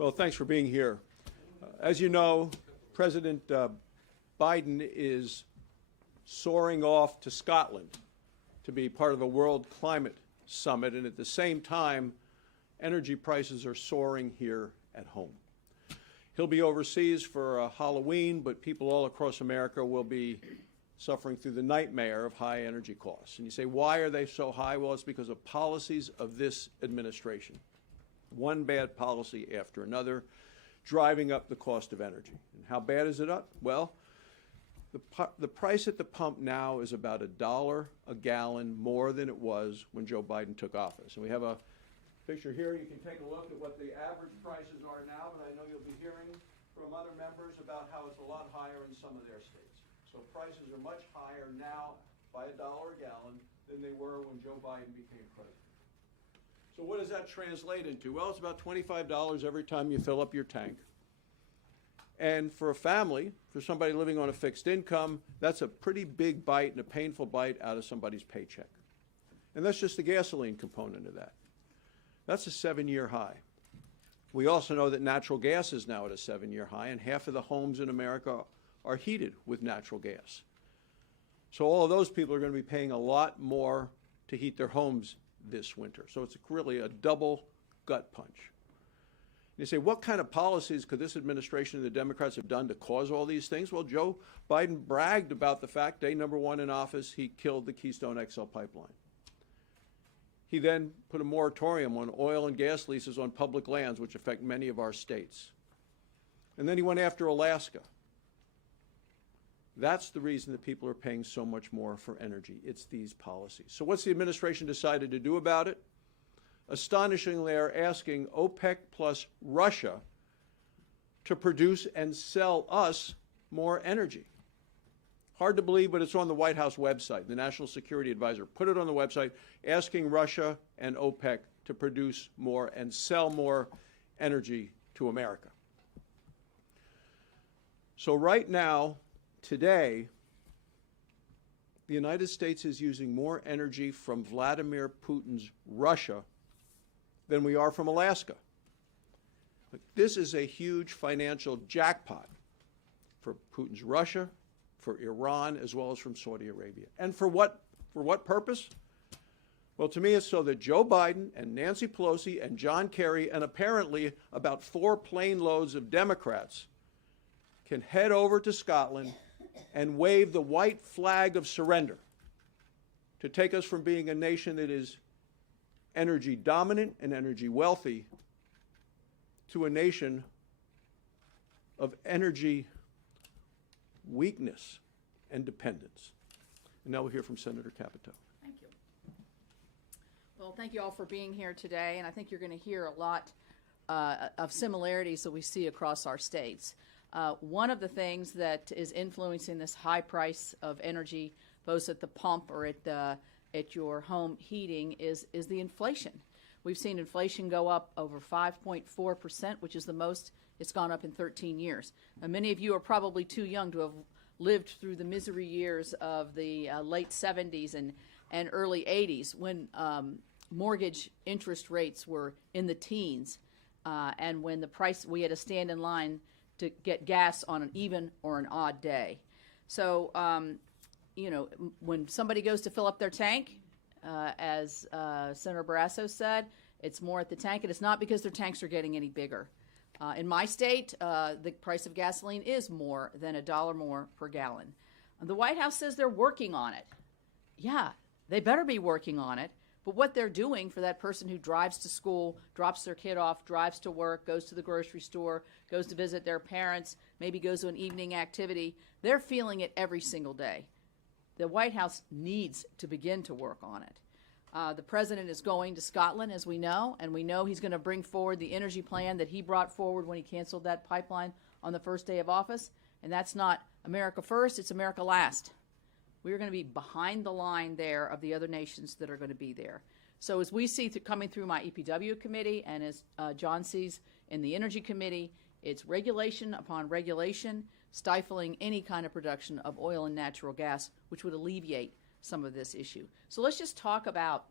Well, thanks for being here. As you know, President Biden is soaring off to Scotland to be part of a World Climate Summit, and at the same time, energy prices are soaring here at home. He'll be overseas for Halloween, but people all across America will be suffering through the nightmare of high energy costs. And you say, why are they so high? Well, it's because of policies of this administration. One bad policy after another, driving up the cost of energy. And how bad is it up? Well, the price at the pump now is about $1 a gallon more than it was when Joe Biden took office. And we have a picture here. You can take a look at what the average prices are now, but I know you'll be hearing from other members about how it's a lot higher in some of their states. So prices are much higher now by $1 a gallon than they were when Joe Biden became president. So what does that translate into? Well, it's about $25 every time you fill up your tank. And for a family, for somebody living on a fixed income, that's a pretty big bite and a painful bite out of somebody's paycheck. And that's just the gasoline component of that. That's a 7-year high. We also know that natural gas is now at a 7-year high, and half of the homes in America are heated with natural gas. So all of those people are going to be paying a lot more to heat their homes this winter. So it's really a double gut punch. You say, what kind of policies could this administration and the Democrats have done to cause all these things? Well, Joe Biden bragged about the fact, day number 1 in office, he killed the Keystone XL pipeline. He then put a moratorium on oil and gas leases on public lands, which affect many of our states. And then he went after Alaska. That's the reason that people are paying so much more for energy. It's these policies. So what's the administration decided to do about it? Astonishingly, they're asking OPEC plus Russia to produce and sell us more energy. Hard to believe, but it's on the White House website. The National Security Advisor put it on the website, asking Russia and OPEC to produce more and sell more energy to America. So right now, today, the United States is using more energy from Vladimir Putin's Russia than we are from Alaska. This is a huge financial jackpot for Putin's Russia, for Iran, as well as from Saudi Arabia. And for what purpose? Well, to me, it's so that Joe Biden and Nancy Pelosi and John Kerry and apparently about 4 plane loads of Democrats can head over to Scotland and wave the white flag of surrender to take us from being a nation that is energy dominant and energy wealthy to a nation of energy weakness and dependence. And now we'll hear from Senator Capito. Thank you. Well, thank you all for being here today, and I think you're going to hear a lot of similarities that we see across our states. One of the things that is influencing this high price of energy, both at the pump or at your home heating, is the inflation. We've seen inflation go up over 5.4%, which is the most it's gone up in 13 years. Now, many of you are probably too young to have lived through the misery years of the late 70s and early 80s when mortgage interest rates were in the teens, and when the price, we had to stand in line to get gas on an even or an odd day. So, you know, when somebody goes to fill up their tank, as Senator Barrasso said, it's more at the tank, and it's not because their tanks are getting any bigger. In my state, the price of gasoline is more than $1 more per gallon. The White House says they're working on it. Yeah, they better be working on it. But what they're doing for that person who drives to school, drops their kid off, drives to work, goes to the grocery store, goes to visit their parents, maybe goes to an evening activity, they're feeling it every single day. The White House needs to begin to work on it. The president is going to Scotland, as we know, and we know he's going to bring forward the energy plan that he brought forward when he canceled that pipeline on the first day of office. And that's not America first, it's America last. We're going to be behind the line there of the other nations that are going to be there. So as we see coming through my EPW committee, and as John sees in the Energy Committee, it's regulation upon regulation, stifling any kind of production of oil and natural gas, which would alleviate some of this issue. So let's just talk about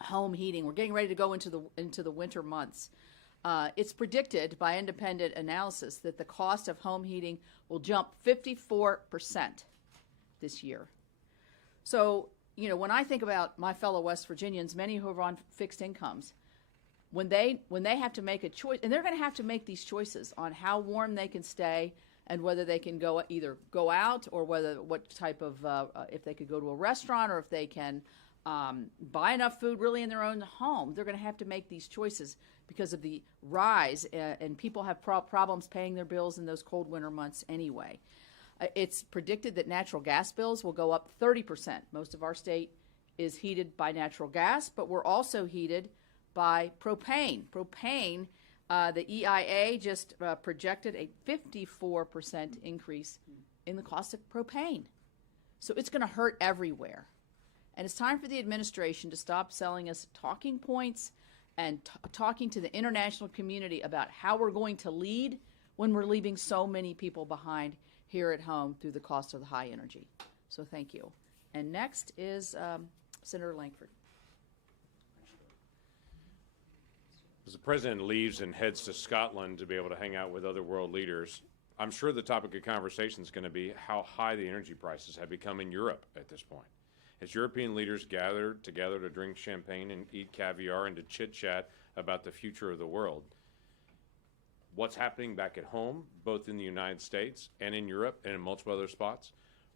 home heating. We're getting ready to go into the winter months. It's predicted by independent analysis that the cost of home heating will jump 54% this year. So, when I think about my fellow West Virginians, many who are on fixed incomes, when they have to make a choice, and they're going to have to make these choices on how warm they can stay and whether they can either go out or what type of, if they could go to a restaurant or if they can buy enough food really in their own home, they're going to have to make these choices because of the rise, and people have problems paying their bills in those cold winter months anyway. It's predicted that natural gas bills will go up 30%. Most of our state is heated by natural gas, but we're also heated by propane. Propane, the EIA just projected a 54% increase in the cost of propane. So it's going to hurt everywhere. And it's time for the administration to stop selling us talking points and talking to the international community about how we're going to lead when we're leaving so many people behind here at home through the cost of the high energy. So thank you. And next is Senator Langford. As the President leaves and heads to Scotland to be able to hang out with other world leaders, I'm sure the topic of conversation is going to be how high the energy prices have become in Europe at this point. As European leaders gather together to drink champagne and eat caviar and to chit-chat about the future of the world, what's happening back at home, both in the United States and in Europe and in multiple other spots,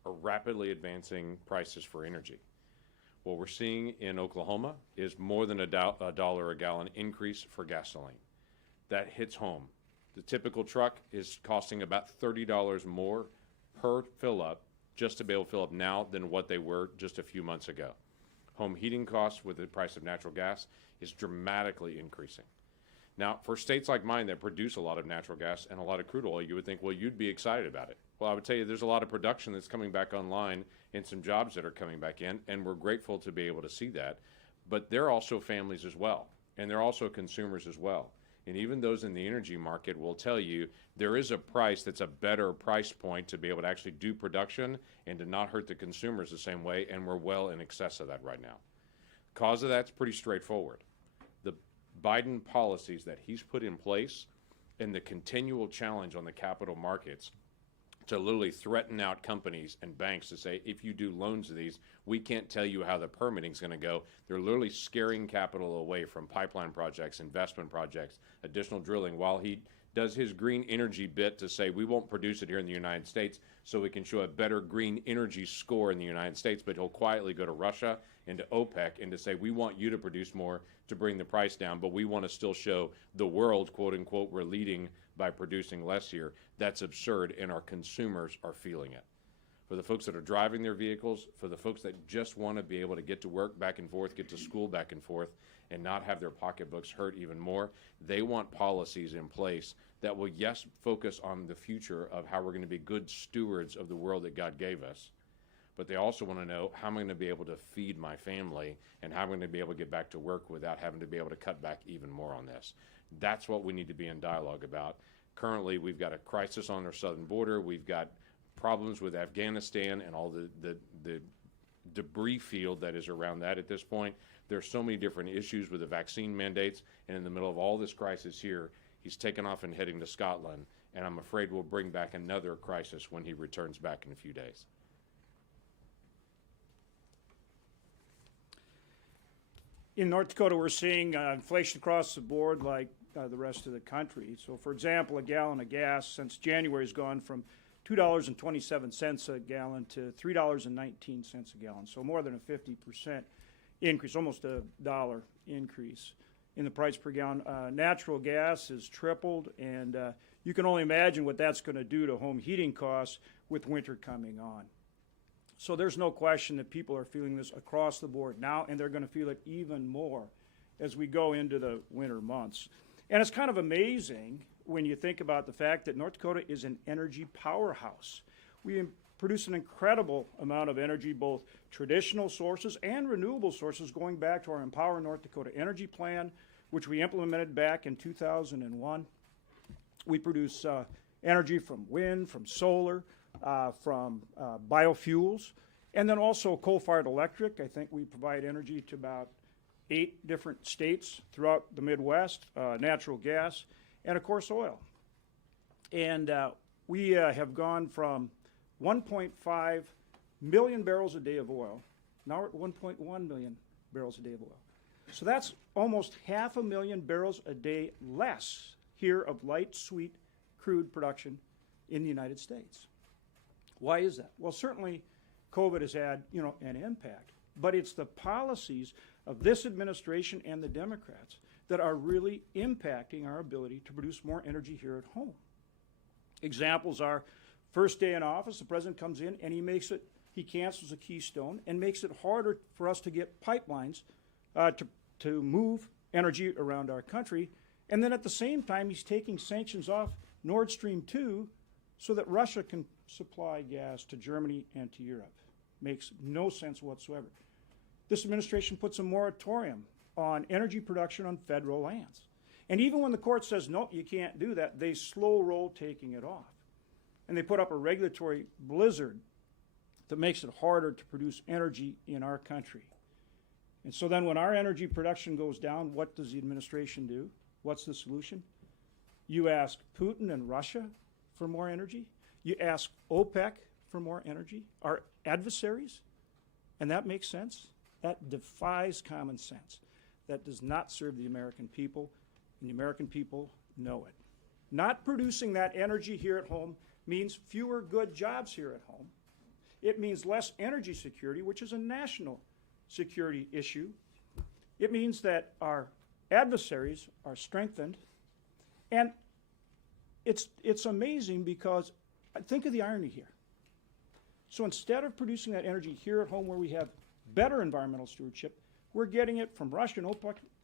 are rapidly advancing prices for energy. What we're seeing in Oklahoma is more than $1 a gallon increase for gasoline. That hits home. The typical truck is costing about $30 more per fill-up just to be able to fill up now than what they were just a few months ago. Home heating costs with the price of natural gas is dramatically increasing. Now, for states like mine that produce a lot of natural gas and a lot of crude oil, you would think, well, you'd be excited about it. Well, I would tell you there's a lot of production that's coming back online and some jobs that are coming back in, and we're grateful to be able to see that. But they're also families as well, and they're also consumers as well. And even those in the energy market will tell you there is a price that's a better price point to be able to actually do production and to not hurt the consumers the same way, and we're well in excess of that right now. Cause of that's pretty straightforward. The Biden policies that he's put in place and the continual challenge on the capital markets to literally threaten out companies and banks to say, if you do loans to these, we can't tell you how the permitting is going to go. They're literally scaring capital away from pipeline projects, investment projects, additional drilling, while he does his green energy bit to say we won't produce it here in the United States so we can show a better green energy score in the United States, but he'll quietly go to Russia and to OPEC and to say we want you to produce more to bring the price down, but we want to still show the world, quote unquote, we're leading by producing less here. That's absurd, and our consumers are feeling it. For the folks that are driving their vehicles, for the folks that just want to be able to get to work back and forth, get to school back and forth, and not have their pocketbooks hurt even more, they want policies in place that will, yes, focus on the future of how we're going to be good stewards of the world that God gave us, but they also want to know how am I going to be able to feed my family and how I'm going to be able to get back to work without having to be able to cut back even more on this. That's what we need to be in dialogue about. Currently, we've got a crisis on our southern border. We've got problems with Afghanistan and all the debris field that is around that at this point. There's so many different issues with the vaccine mandates, and in the middle of all this crisis here, he's taken off and heading to Scotland, and I'm afraid we'll bring back another crisis when he returns back in a few days. In North Dakota, we're seeing inflation across the board like the rest of the country. So, for example, a gallon of gas since January has gone from $2.27 a gallon to $3.19 a gallon. So more than a 50% increase, almost $1 increase in the price per gallon. Natural gas has tripled, and you can only imagine what that's going to do to home heating costs with winter coming on. So there's no question that people are feeling this across the board now, and they're going to feel it even more as we go into the winter months. And it's kind of amazing when you think about the fact that North Dakota is an energy powerhouse. We produce an incredible amount of energy, both traditional sources and renewable sources, going back to our Empower North Dakota Energy Plan, which we implemented back in 2001. We produce energy from wind, from solar, from biofuels, and then also coal-fired electric. I think we provide energy to about 8 different states throughout the Midwest, natural gas, and of course oil. And we have gone from 1.5 million barrels a day of oil. Now we're at 1.1 million barrels a day of oil. So that's almost 500,000 barrels a day less here of light sweet crude production in the United States. Why is that? Well, certainly COVID has had, an impact, but it's the policies of this administration and the Democrats that are really impacting our ability to produce more energy here at home. Examples are, first day in office, the president comes in and he cancels a Keystone and makes it harder for us to get pipelines to move energy around our country. And then at the same time, he's taking sanctions off Nord Stream 2 so that Russia can supply gas to Germany and to Europe. Makes no sense whatsoever. This administration puts a moratorium on energy production on federal lands. And even when the court says, no, you can't do that, they slow roll taking it off. And they put up a regulatory blizzard that makes it harder to produce energy in our country. And so then when our energy production goes down, what does the administration do? What's the solution? You ask Putin and Russia for more energy. You ask OPEC for more energy, our adversaries, and that makes sense. That defies common sense. That does not serve the American people, and the American people know it. Not producing that energy here at home means fewer good jobs here at home. It means less energy security, which is a national security issue. It means that our adversaries are strengthened. And it's amazing because think of the irony here. So instead of producing that energy here at home where we have better environmental stewardship, we're getting it from Russia and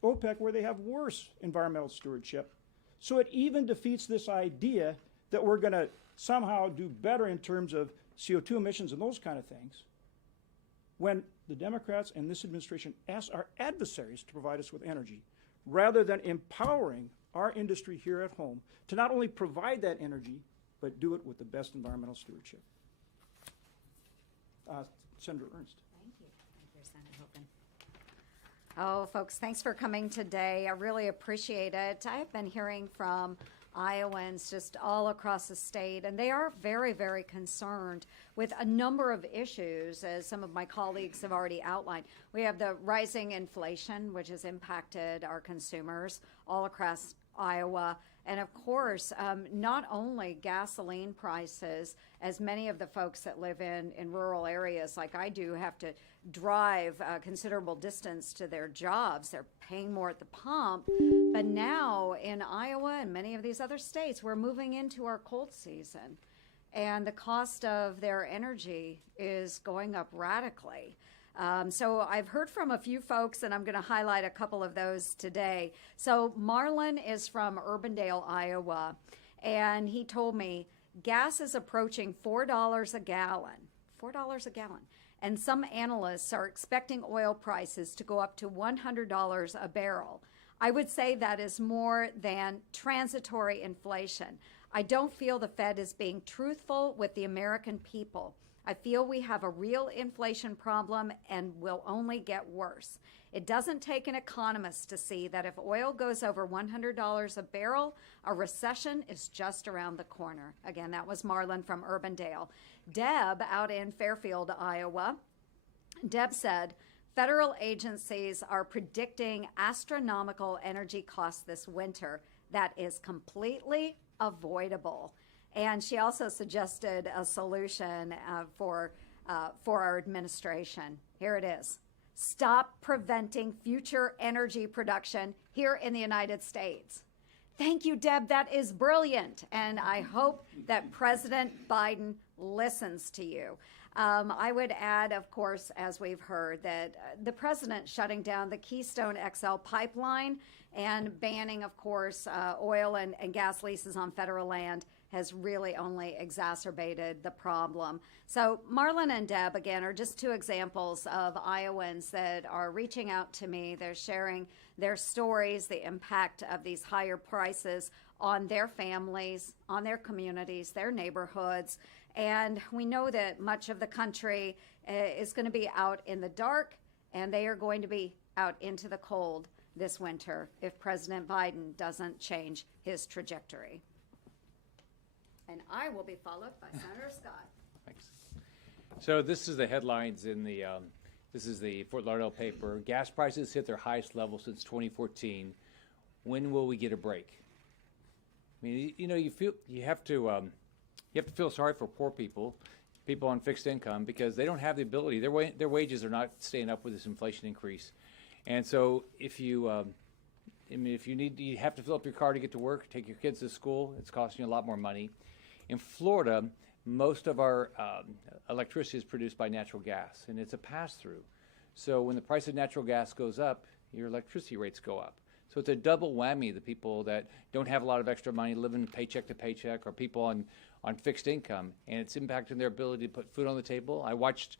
OPEC where they have worse environmental stewardship. So it even defeats this idea that we're going to somehow do better in terms of CO2 emissions and those kind of things when the Democrats and this administration ask our adversaries to provide us with energy rather than empowering our industry here at home to not only provide that energy, but do it with the best environmental stewardship. Senator Ernst. Thank you. Thank you, Senator Hogan. Oh, folks, thanks for coming today. I really appreciate it. I've been hearing from Iowans just all across the state, and they are very, very concerned with a number of issues, as some of my colleagues have already outlined. We have the rising inflation, which has impacted our consumers all across Iowa. And of course, not only gasoline prices, as many of the folks that live in rural areas like I do have to drive a considerable distance to their jobs. They're paying more at the pump. But now in Iowa and many of these other states, we're moving into our cold season. And the cost of their energy is going up radically. So I've heard from a few folks, and I'm going to highlight a couple of those today. So Marlon is from Urbandale, Iowa, and he told me gas is approaching $4 a gallon. $4 a gallon. And some analysts are expecting oil prices to go up to $100 a barrel. I would say that is more than transitory inflation. I don't feel the Fed is being truthful with the American people. I feel we have a real inflation problem and will only get worse. It doesn't take an economist to see that if oil goes over $100 a barrel, a recession is just around the corner. Again, that was Marlon from Urbandale. Deb out in Fairfield, Iowa. Deb said, federal agencies are predicting astronomical energy costs this winter that is completely avoidable. And she also suggested a solution for our administration. Here it is. Stop preventing future energy production here in the United States. Thank you, Deb. That is brilliant. And I hope that President Biden listens to you. I would add, of course, as we've heard, that the president shutting down the Keystone XL pipeline and banning, of course, oil and gas leases on federal land has really only exacerbated the problem. So Marlon and Deb, again, are just two examples of Iowans that are reaching out to me. They're sharing their stories, the impact of these higher prices on their families, on their communities, their neighborhoods. And we know that much of the country is going to be out in the dark, and they are going to be out into the cold this winter if President Biden doesn't change his trajectory. And I will be followed by Senator Scott. Thanks. So this is the headlines in the, this is the Fort Lauderdale paper. Gas prices hit their highest level since 2014. When will we get a break? I mean, you know, you have to feel sorry for poor people, people on fixed income, because they don't have the ability. Their wages are not staying up with this inflation increase. And so if you, you have to fill up your car to get to work, take your kids to school, it's costing you a lot more money. In Florida, most of our electricity is produced by natural gas, and it's a pass-through. So when the price of natural gas goes up, your electricity rates go up. So it's a double whammy, the people that don't have a lot of extra money, living paycheck to paycheck, or people on fixed income, and it's impacting their ability to put food on the table. I watched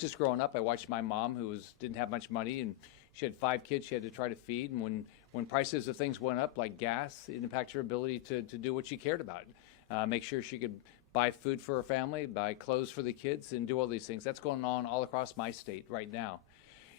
this growing up. I watched my mom, who didn't have much money, and she had 5 kids she had to try to feed, and when prices of things went up, like gas, it impacted her ability to do what she cared about. Make sure she could buy food for her family, buy clothes for the kids, and do all these things. That's going on all across my state right now.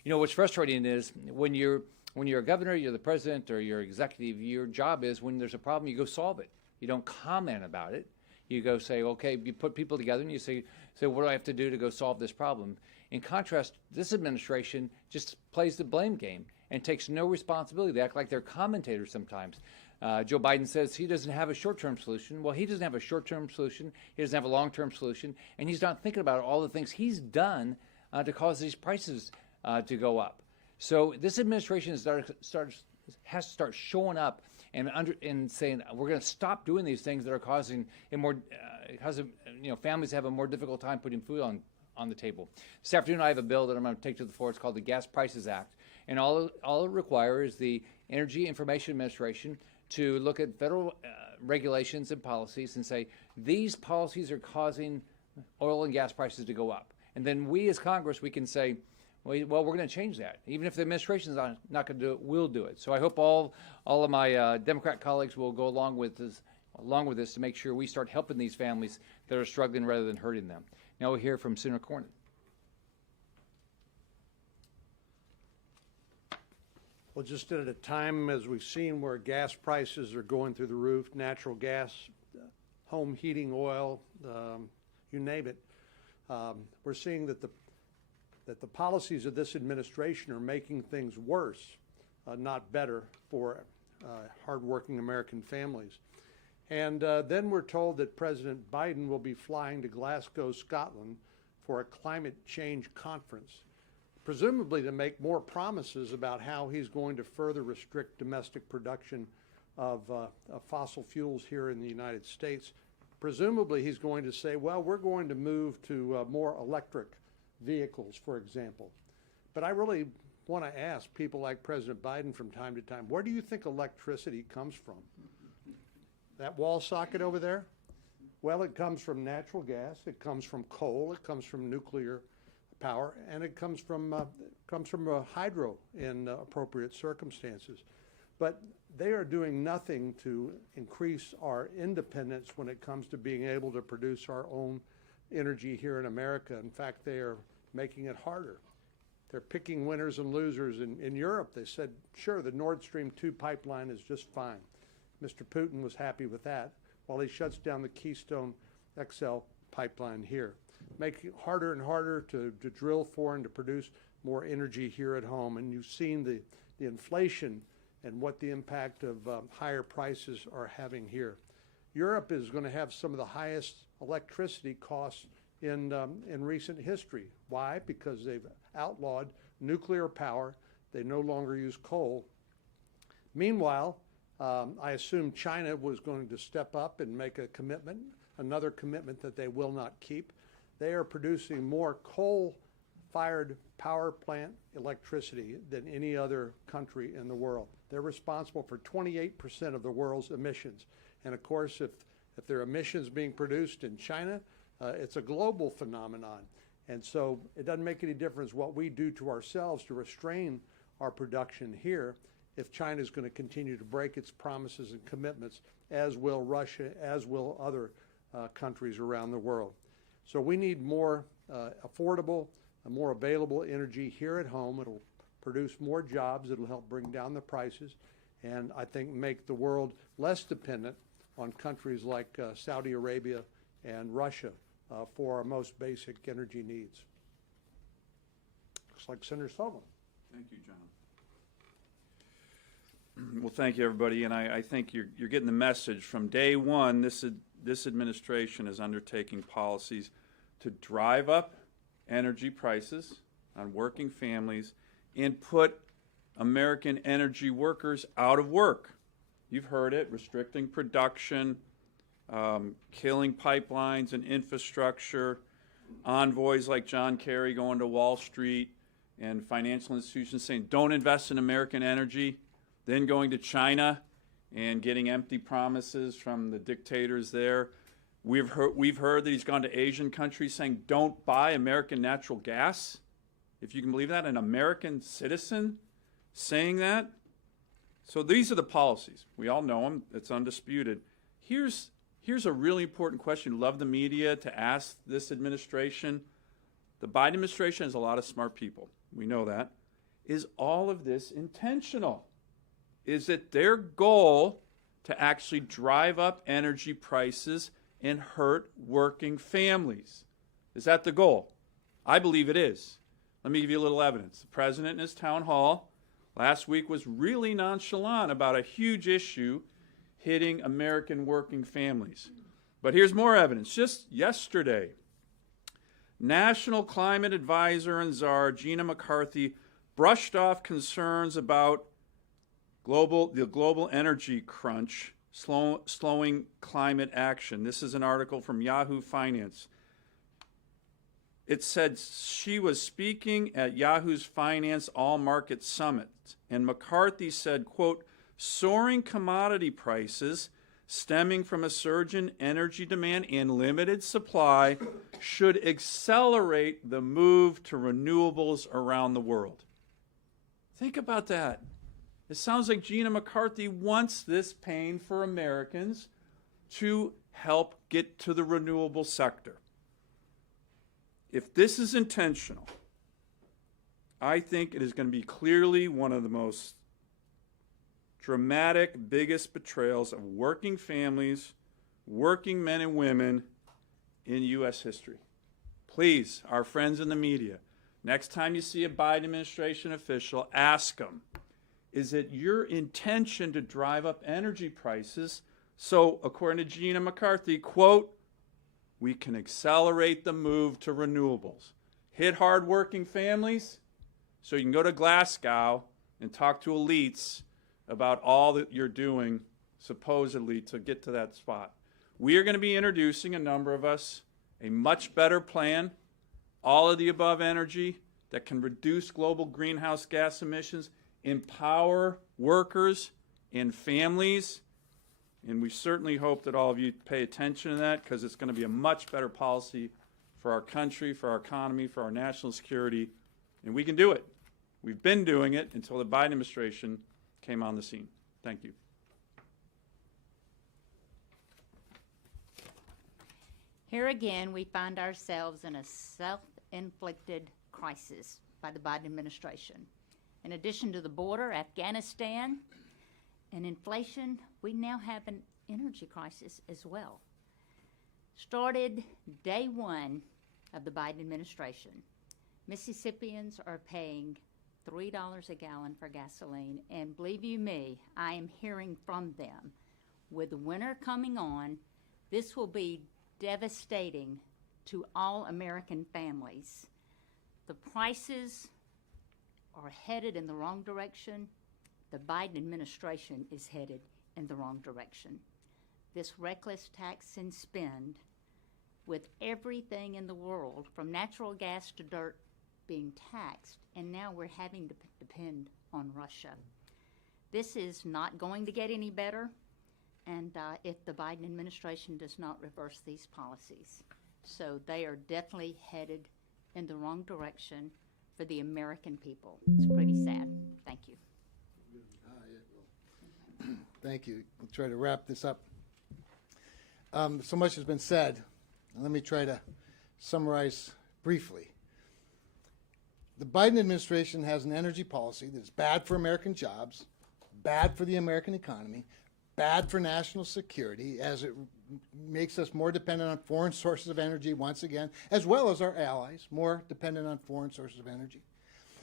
You know, what's frustrating is when you're a governor, you're the president, or you're executive, your job is when there's a problem, you go solve it. You don't comment about it. You go say, okay, you put people together and you say, what do I have to do to go solve this problem? In contrast, this administration just plays the blame game and takes no responsibility. They act like they're commentators sometimes. Joe Biden says he doesn't have a short-term solution. Well, he doesn't have a short-term solution. He doesn't have a long-term solution. And he's not thinking about all the things he's done to cause these prices to go up. So this administration has to start showing up and saying we're going to stop doing these things that are causing families to have a more difficult time putting food on the table. This afternoon I have a bill that I'm going to take to the floor. It's called the Gas Prices Act, and all it requires is the Energy Information Administration to look at federal regulations and policies and say these policies are causing oil and gas prices to go up, and then we as Congress we can say, well, we're going to change that. Even if the administration is not going to do it, we'll do it. So I hope all of my Democrat colleagues will go along with this to make sure we start helping these families that are struggling rather than hurting them. Now we'll hear from Senator Cornyn. Well, just at a time, as we've seen, where gas prices are going through the roof, natural gas, home heating oil, you name it, we're seeing that the policies of this administration are making things worse, not better for hardworking American families. And then we're told that President Biden will be flying to Glasgow, Scotland for a climate change conference, presumably to make more promises about how he's going to further restrict domestic production of fossil fuels here in the United States. Presumably he's going to say, well, we're going to move to more electric vehicles, for example. But I really want to ask people like President Biden from time to time, where do you think electricity comes from? That wall socket over there? Well, it comes from natural gas, it comes from coal, it comes from nuclear power, and it comes from hydro in appropriate circumstances. But they are doing nothing to increase our independence when it comes to being able to produce our own energy here in America. In fact, they are making it harder. They're picking winners and losers. In Europe, they said, sure, the Nord Stream 2 pipeline is just fine. Mr. Putin was happy with that, while he shuts down the Keystone XL pipeline here, making it harder and harder to drill for and to produce more energy here at home. And you've seen the inflation and what the impact of higher prices are having here. Europe is going to have some of the highest electricity costs in recent history. Why? Because they've outlawed nuclear power. They no longer use coal. Meanwhile, I assume China was going to step up and make a commitment, another commitment that they will not keep. They are producing more coal-fired power plant electricity than any other country in the world. They're responsible for 28% of the world's emissions. And of course, if there are emissions being produced in China, it's a global phenomenon. And so it doesn't make any difference what we do to ourselves to restrain our production here if China is going to continue to break its promises and commitments, as will Russia, as will other countries around the world. So we need more affordable, more available energy here at home. It'll produce more jobs. It'll help bring down the prices, and I think make the world less dependent on countries like Saudi Arabia and Russia for our most basic energy needs. Looks like Senator Sullivan. Thank you, John. Well, thank you, everybody, and I think you're getting the message. From day one, this administration is undertaking policies to drive up energy prices on working families and put American energy workers out of work. You've heard it, restricting production, killing pipelines and infrastructure, envoys like John Kerry going to Wall Street and financial institutions saying, don't invest in American energy, then going to China and getting empty promises from the dictators there. We've heard that he's gone to Asian countries saying, don't buy American natural gas. If you can believe that, an American citizen saying that. So these are the policies. We all know them. It's undisputed. Here's a really important question. Love the media to ask this administration. The Biden administration has a lot of smart people. We know that. Is all of this intentional? Is it their goal to actually drive up energy prices and hurt working families? Is that the goal? I believe it is. Let me give you a little evidence. The president in his town hall last week was really nonchalant about a huge issue hitting American working families. But here's more evidence. Just yesterday, National Climate Advisor and czar Gina McCarthy brushed off concerns about the global energy crunch slowing climate action. This is an article from Yahoo Finance. It said she was speaking at Yahoo's Finance All Market Summit, and McCarthy said, quote, soaring commodity prices stemming from a surge in energy demand and limited supply should accelerate the move to renewables around the world. Think about that. It sounds like Gina McCarthy wants this pain for Americans to help get to the renewable sector. If this is intentional, I think it is going to be clearly one of the most dramatic, biggest betrayals of working families, working men and women in U.S. history. Please, our friends in the media, next time you see a Biden administration official, ask them, is it your intention to drive up energy prices so, according to Gina McCarthy, quote, we can accelerate the move to renewables? Hit hard-working families so you can go to Glasgow and talk to elites about all that you're doing, supposedly, to get to that spot. We are going to be introducing, a number of us, a much better plan, all of the above energy that can reduce global greenhouse gas emissions, empower workers and families, and we certainly hope that all of you pay attention to that, because it's going to be a much better policy for our country, for our economy, for our national security, and we can do it. We've been doing it until the Biden administration came on the scene. Thank you. Here again, we find ourselves in a self-inflicted crisis by the Biden administration. In addition to the border, Afghanistan, and inflation, we now have an energy crisis as well. Started day one of the Biden administration, Mississippians are paying $3 a gallon for gasoline, and believe you me, I am hearing from them. With the winter coming on, this will be devastating to all American families. The prices are headed in the wrong direction. The Biden administration is headed in the wrong direction. This reckless tax and spend, with everything in the world, from natural gas to dirt, being taxed, and now we're having to depend on Russia. This is not going to get any better, and if the Biden administration does not reverse these policies. So they are definitely headed in the wrong direction for the American people. It's pretty sad. Thank you. Thank you. We'll try to wrap this up. So much has been said. Let me try to summarize briefly. the Biden administration has an energy policy that's bad for American jobs, bad for the American economy, bad for national security, as it makes us more dependent on foreign sources of energy once again, as well as our allies, more dependent on foreign sources of energy.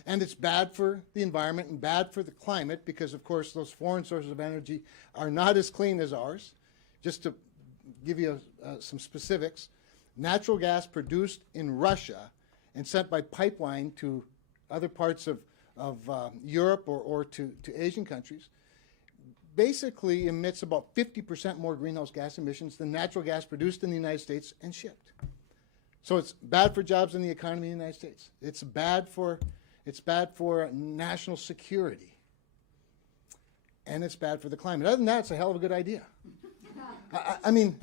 And it's bad for the environment and bad for the climate because, of course, those foreign sources of energy are not as clean as ours. Just to give you some specifics, natural gas produced in Russia and sent by pipeline to other parts of Europe or to Asian countries basically emits about 50% more greenhouse gas emissions than natural gas produced in the United States and shipped. So it's bad for jobs in the economy in the United States. It's bad for national security. And it's bad for the climate. Other than that, it's a hell of a good idea. I mean,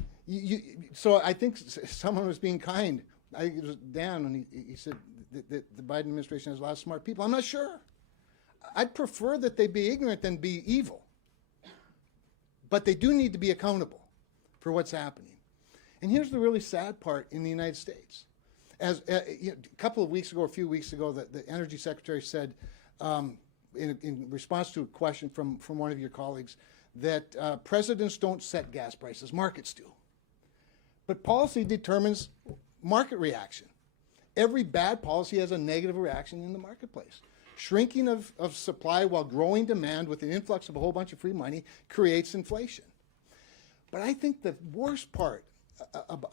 so I think someone was being kind. I think it was Dan when he said that the Biden administration has a lot of smart people. I'm not sure. I'd prefer that they be ignorant than be evil. But they do need to be accountable for what's happening. And here's the really sad part in the United States. As a couple of weeks ago, a few weeks ago, the Energy Secretary said, in response to a question from one of your colleagues, that presidents don't set gas prices, markets do. But policy determines market reaction. Every bad policy has a negative reaction in the marketplace. Shrinking of supply while growing demand with an influx of a whole bunch of free money creates inflation. But I think the worst part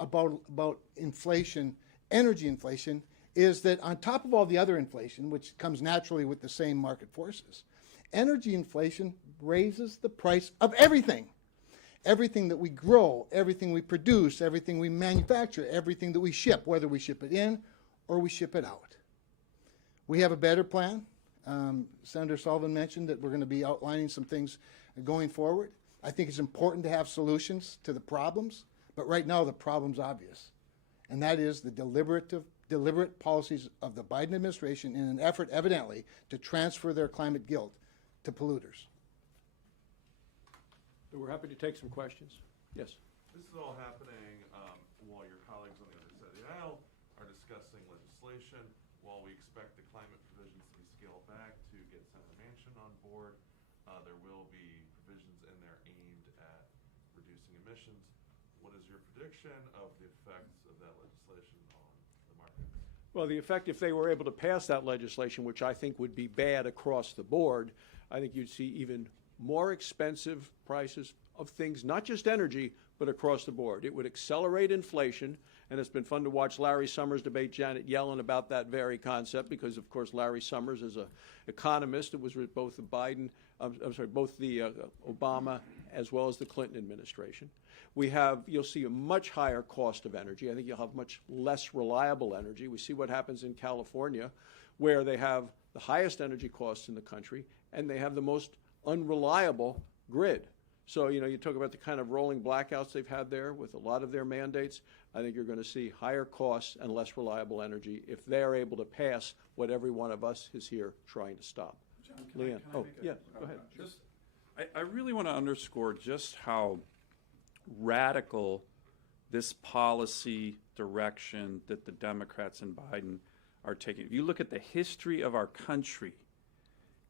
about inflation, energy inflation, is that on top of all the other inflation, which comes naturally with the same market forces, energy inflation raises the price of everything. Everything that we grow, everything we produce, everything we manufacture, everything that we ship, whether we ship it in or we ship it out. We have a better plan. Senator Sullivan mentioned that we're going to be outlining some things going forward. I think it's important to have solutions to the problems, but right now the problem's obvious, and that is the deliberate policies of the Biden administration in an effort, evidently, to transfer their climate guilt to polluters. We're happy to take some questions. Yes. This is all happening while your colleagues on the other side of the aisle are discussing legislation, while we expect the climate provisions to be scaled back to get Senator Manchin on board. There will be provisions in there aimed at reducing emissions. What is your prediction of the effects of that legislation on the market? Well, the effect, if they were able to pass that legislation, which I think would be bad across the board, I think you'd see even more expensive prices of things, not just energy, but across the board. It would accelerate inflation, and it's been fun to watch Larry Summers debate Janet Yellen about that very concept, because, of course, Larry Summers is an economist. It was with both the both the Obama as well as the Clinton administration. You'll see a much higher cost of energy. I think you'll have much less reliable energy. We see what happens in California, where they have the highest energy costs in the country, and they have the most unreliable grid. So, you talk about the kind of rolling blackouts they've had there with a lot of their mandates. I think you're going to see higher costs and less reliable energy if they're able to pass what every one of us is here trying to stop. John, Leanne. Go ahead. Sure. I really want to underscore just how radical this policy direction that the Democrats and Biden are taking. If you look at the history of our country,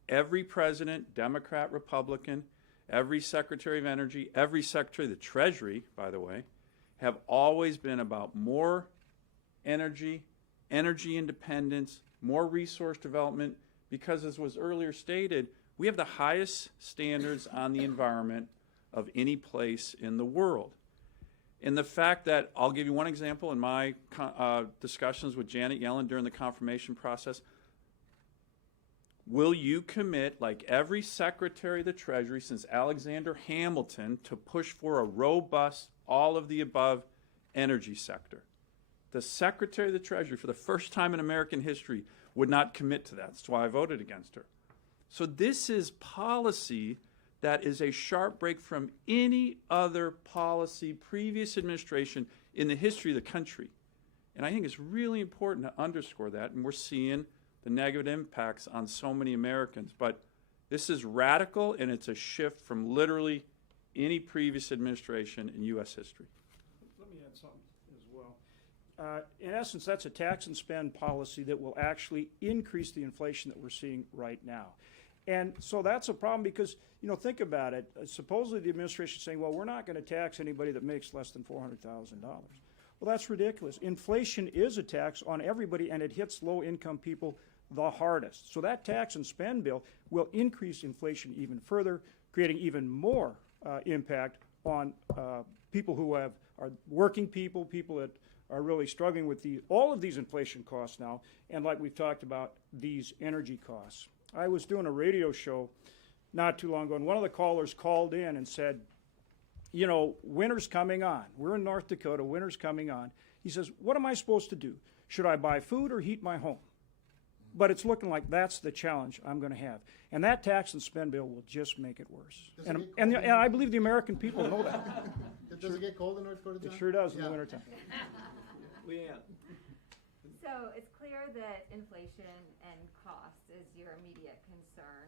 every president, Democrat, Republican, every Secretary of Energy, every Secretary of the Treasury, by the way, have always been about more energy, energy independence, more resource development, because as was earlier stated, we have the highest standards on the environment of any place in the world. And the fact that, I'll give you one example in my discussions with Janet Yellen during the confirmation process. Will you commit, like every Secretary of the Treasury since Alexander Hamilton, to push for a robust, all-of-the-above energy sector? The Secretary of the Treasury, for the first time in American history, would not commit to that. That's why I voted against her. So this is policy that is a sharp break from any other policy, previous administration in the history of the country. And I think it's really important to underscore that, and we're seeing the negative impacts on so many Americans. But this is radical, and it's a shift from literally any previous administration in U.S. history. Let me add something as well. In essence, that's a tax and spend policy that will actually increase the inflation that we're seeing right now. And so that's a problem because, you know, think about it. Supposedly the administration is saying, well, we're not going to tax anybody that makes less than $400,000. Well, that's ridiculous. Inflation is a tax on everybody, and it hits low-income people the hardest. So that tax and spend bill will increase inflation even further, creating even more impact on people who are working people that are really struggling with all of these inflation costs now, and like we've talked about, these energy costs. I was doing a radio show not too long ago, and one of the callers called in and said, you know, winter's coming on. We're in North Dakota, winter's coming on. He says, what am I supposed to do? Should I buy food or heat my home? But it's looking like that's the challenge I'm going to have. And that tax and spend bill will just make it worse. And I believe the American people know that. Does it get cold in North Dakota, John? It sure does in the wintertime. Leanne? So it's clear that inflation and cost is your immediate concern.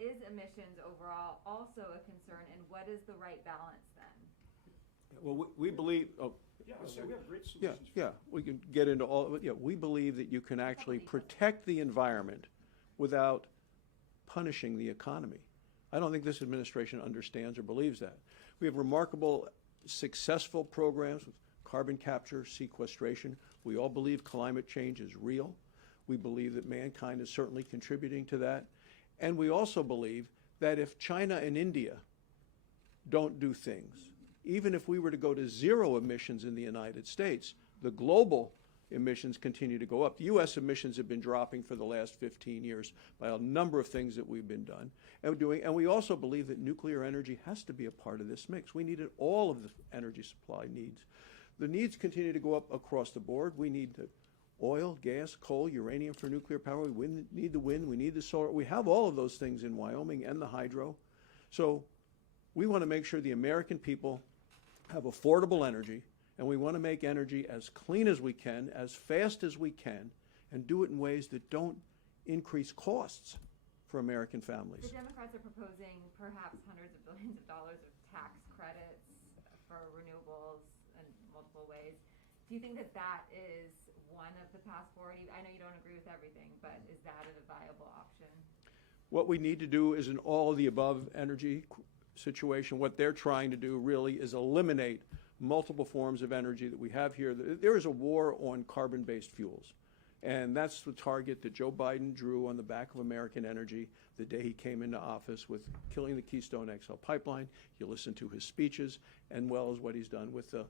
Is emissions overall also a concern, and what is the right balance then? Well, we believe, Yeah, so we have great yeah, solutions. yeah, we can get into all of it. Yeah, we believe that you can actually protect the environment without punishing the economy. I don't think this administration understands or believes that. We have remarkable, successful programs with carbon capture, sequestration. We all believe climate change is real. We believe that mankind is certainly contributing to that. And we also believe that if China and India don't do things, even if we were to go to zero emissions in the United States, the global emissions continue to go up. The U.S. emissions have been dropping for the last 15 years by a number of things that we've been doing. And we also believe that nuclear energy has to be a part of this mix. We needed all of the energy supply needs. The needs continue to go up across the board. We need the oil, gas, coal, uranium for nuclear power. We need the wind. We need the solar. We have all of those things in Wyoming and the hydro. So we want to make sure the American people have affordable energy, and we want to make energy as clean as we can, as fast as we can, and do it in ways that don't increase costs for American families. The Democrats are proposing perhaps hundreds of billions of dollars of tax credits for renewables in multiple ways. Do you think that that is one of the paths forward? I know you don't agree with everything, but is that a viable option? What we need to do is an all of the above energy situation. What they're trying to do really is eliminate multiple forms of energy that we have here. There is a war on carbon-based fuels. And that's the target that Joe Biden drew on the back of American energy the day he came into office with killing the Keystone XL pipeline. You listen to his speeches, and well as what he's done with the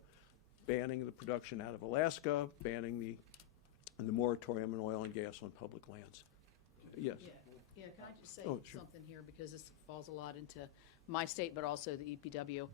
banning the production out of Alaska, banning the moratorium on oil and gas on public lands. Yes. Yeah, can I just say Oh, sure. something here, because this falls a lot into my state, but also the EPW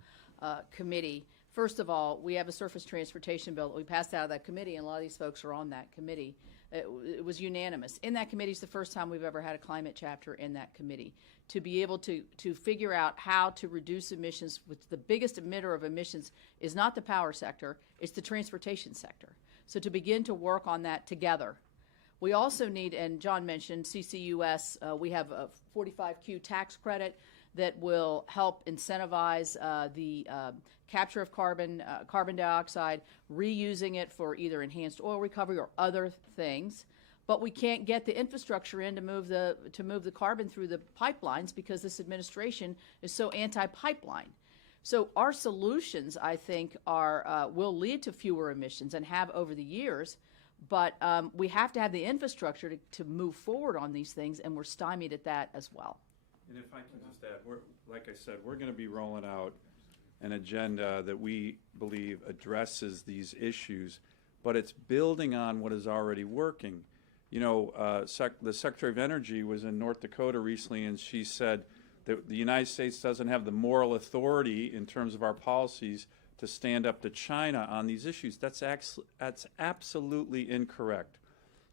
committee. First of all, we have a surface transportation bill that we passed out of that committee, and a lot of these folks are on that committee. It was unanimous. In that committee, it's the first time we've ever had a climate chapter in that committee. To be able to figure out how to reduce emissions, which the biggest emitter of emissions is not the power sector, it's the transportation sector. So to begin to work on that together. We also need, and John mentioned CCUS, we have a 45Q tax credit that will help incentivize the capture of carbon dioxide, reusing it for either enhanced oil recovery or other things. But we can't get the infrastructure in to move the carbon through the pipelines because this administration is so anti-pipeline. So our solutions, I think, will lead to fewer emissions and have over the years. But we have to have the infrastructure to move forward on these things, and we're stymied at that as well. And if I can just add, like I said, we're going to be rolling out an agenda that we believe addresses these issues, but it's building on what is already working. You know, the Secretary of Energy was in North Dakota recently, and she said that the United States doesn't have the moral authority in terms of our policies to stand up to China on these issues. That's absolutely incorrect.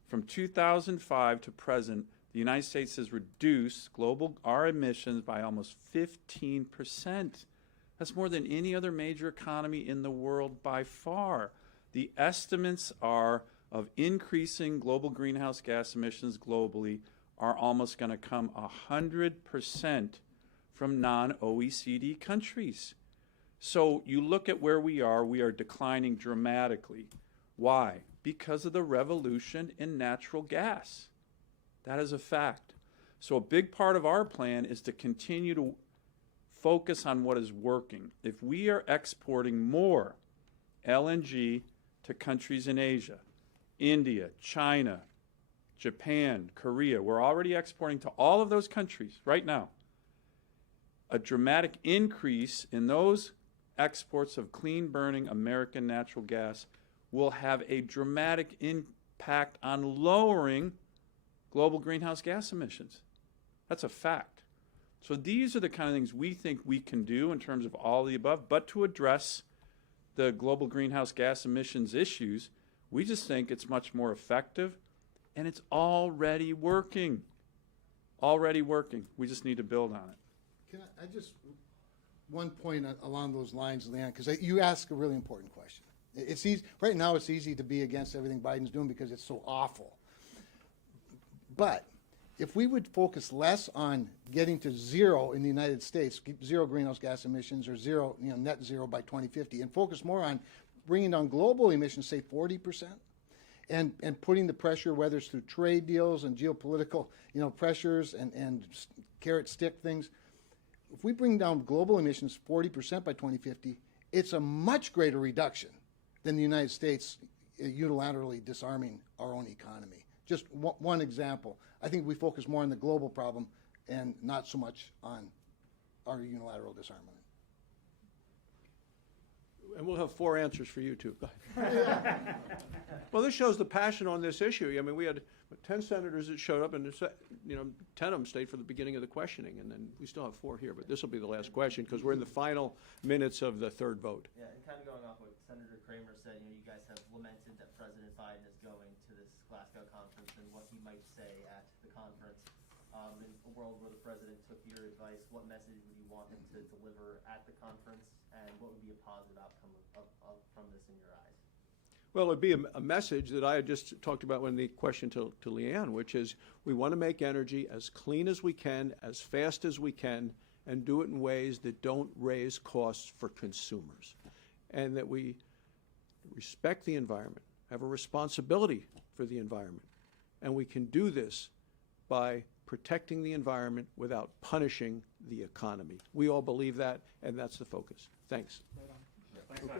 From 2005 to present, the United States has reduced our emissions by almost 15%. That's more than any other major economy in the world by far. The estimates are of increasing global greenhouse gas emissions globally are almost going to come 100% from non-OECD countries. So you look at where we are declining dramatically. Why? Because of the revolution in natural gas. That is a fact. So a big part of our plan is to continue to focus on what is working. If we are exporting more LNG to countries in Asia, India, China, Japan, Korea, we're already exporting to all of those countries right now. A dramatic increase in those exports of clean burning American natural gas will have a dramatic impact on lowering global greenhouse gas emissions. That's a fact. So these are the kind of things we think we can do in terms of all the above, but to address the global greenhouse gas emissions issues, we just think it's much more effective, and it's already working. Already working. We just need to build on it. Can I just, one point along those lines, Leanne, because you ask a really important question. It's easy, right now it's easy to be against everything Biden's doing because it's so awful. But if we would focus less on getting to zero in the United States, zero greenhouse gas emissions, or zero, net zero by 2050, and focus more on bringing down global emissions, say 40%, and putting the pressure, whether it's through trade deals and geopolitical, pressures and carrot stick things. If we bring down global emissions 40% by 2050, it's a much greater reduction than the United States unilaterally disarming our own economy. Just one example. I think we focus more on the global problem and not so much on our unilateral disarmament. And we'll have 4 answers for you, too. Well, this shows the passion on this issue. I mean, we had 10 senators that showed up, and 10 of them stayed for the beginning of the questioning, and then we still have 4 here. But this will be the last question because we're in the final minutes of the 3rd vote. Yeah, and kind of going off what Senator Kramer said, you guys have lamented that President Biden is going to this Glasgow conference and what he might say at the conference. In a world where the president took your advice, what message would you want him to deliver at the conference, and what would be a positive outcome from this in your eyes? Well, it would be a message that I had just talked about when the question to Leanne, which is we want to make energy as clean as we can, as fast as we can, and do it in ways that don't raise costs for consumers. And that we respect the environment, have a responsibility for the environment. And we can do this by protecting the environment without punishing the economy. We all believe that, and that's the focus. Thanks. Thanks.